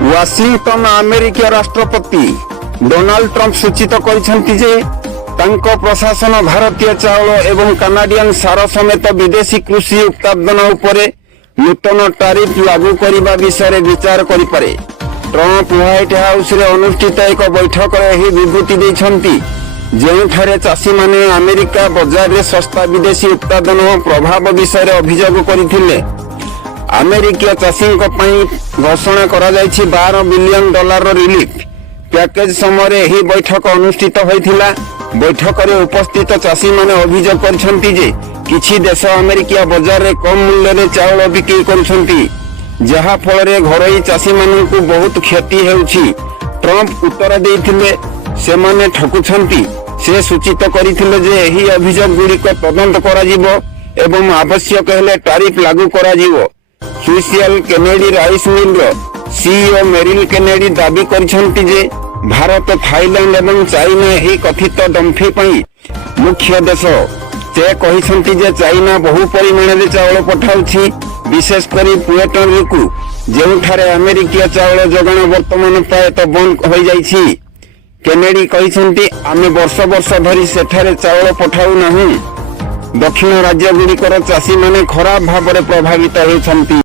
Washington America राष्ट्रपति Donald Trump सूचित କରିଛନ୍ତି ଯେ ତାଙ୍କ ପ୍ରଶାସନ ଭାରତୀୟ ଚାଉଳ ଏବଂ କାନାଡିଆନ୍ ସାର ସମେତ ବିଦେଶୀ କୃଷି ଉତ୍ପାଦନ ଉପରେ ନୂତନ ଟାରିଫ ଲାଗୁ କରିବା ବିଷୟରେ ବିଚାର କରିପାରେ। ट्रंप व्हाइट हाउस रे अनुष्ठित एक बैठक रे ही विबृति ଦେଇଛନ୍ତି ଯେଉଁଠାରେ ଚାଷୀ ମାନେ अमेरिका बजार रे सस्ता विदेशी उत्पादन प्रभाव विषय अभियोग करथिले। अमेरिका चाषी घोषणा करा जायछि $12 बिलियन रिलीफ पैकेज समय ही बैठक अनुष्ठित होइथिला। बैठक रे उपस्थित चाषी माने अभियोग करछंती जे किछि देश अमेरिका बजार रे कम मूल्य रे चाउल बिक्री करछंती जहा फल रे घरोई चाषी माननकु बहुत क्षति हेउछि। ट्रंप उत्तर देइथिले से माने ठकुछंती। से सूचित करिथिले जे एही अभियोग गुड़िक तदंत कराजिवो एवं आवश्यक हेले टैरिफ लागू कराजिवो। स्विसियल केनेडी राइस मिल रो सीईओ मेरिल केनेडी दाबी करछंती जे भारत थाईलैंड एवं चाइना ही कथित डंफी पई मुख्य देश। से कहिसंती जे चाइना बहु परिमाण रे चावल पठाउछि विशेषकर पुएर्टो रिको जेउठारे अमेरिका चावल जोगाण वर्तमान प्राय तो बंद हो जाइछि। केनेडी कहिसंती आमे वर्ष वर्ष धरी सेठारे चावल पठाउ नाही। दक्षिण राज्य गुड़िकर चाषी माने खराब भाव प्रभावित होइछंती।